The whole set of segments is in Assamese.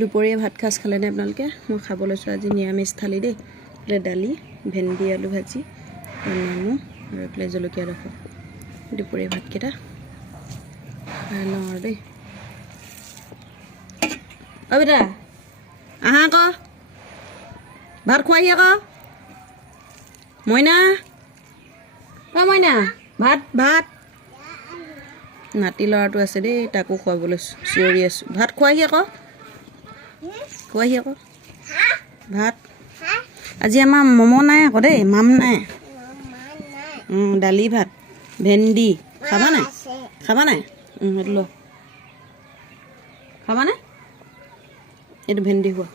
দুপৰীয়া ভাত খাজ খালেনে আপোনালোকে? মই খাব লৈছোঁ আজি নিৰামিষ থালি দেই। এইফালে দালি, ভেন্দি আলু ভাজি, নেমু আৰু এইফালে জলকীয়া ৰস। দুপৰীয়া ভাতকেইটা খাই লওঁ আৰু দেই। অ' বেটা আহা আকৌ, ভাত খোৱাহি আকৌ। মইনা, অ' মইনা, ভাত ভাত। নাতি ল'ৰাটো আছে দেই, তাকো খুৱাবলৈ চিঞৰি আছোঁ। ভাত খোৱাহি আকৌ, খোৱাহি আকৌ ভাত। আজি আমাৰ ম'ম' নাই আকৌ দেই, মাম নাই। দালি ভাত, ভেন্দি খাবা নাই? খাবা নাই? এইটো ল, খাবা নাই? এইটো ভেন্দি খোৱা।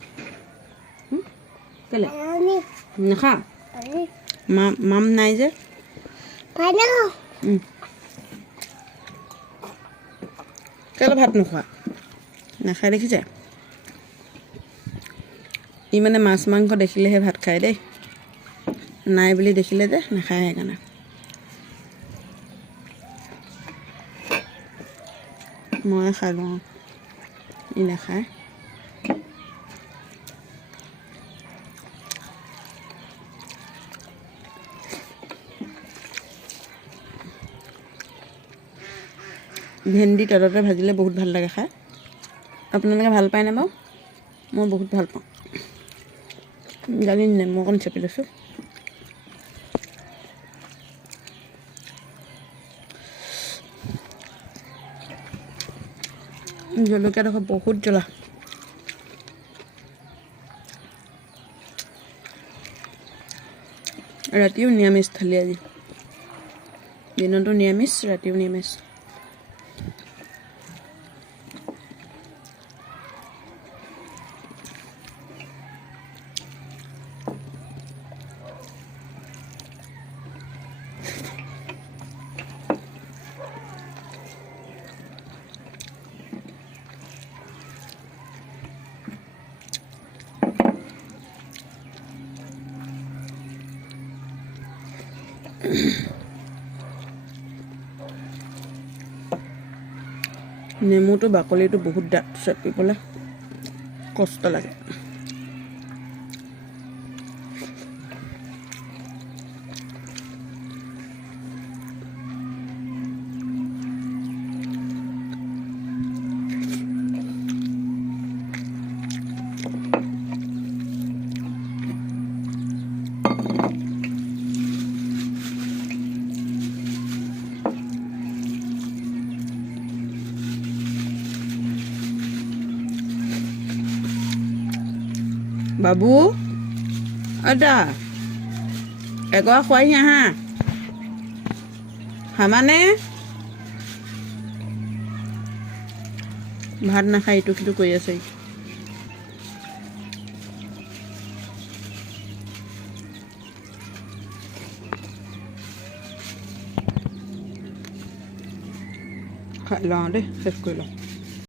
কেলে নাখা? মাম নাই যে। কেলে ভাত নোখোৱা? নাখায় দেখিছে? ই মানে মাছ মাংস দেখিলেহে ভাত খায় দেই, নাই বুলি দেখিলে যে নাখায় সেইকাৰণে। মই খাই লওঁ, ই নাখায়। ভেন্দি তেলতে ভাজিলে বহুত ভাল লাগে খাই। আপোনালোকে ভাল পায়নে বাৰু? মই বহুত ভাল পাওঁ। দালি নেমু অকণ চেপি লৈছোঁ। জলকীয়া দেখোন বহুত জ্বলা। ৰাতিও নিৰামিষ থালি আজি। দিনতো নিৰামিষ, ৰাতিও নিৰামিষ। নেমুটো বাকলিটো বহুত ডাঠ, চেপিবলৈ কষ্ট লাগে। বাবু আদা এগৰা খোৱাহি আহা, খাবানে? ভাত নাখায়, ইটো সিটো কৰি আছে। খাই লওঁ দেই, শেষ কৰি লওঁ।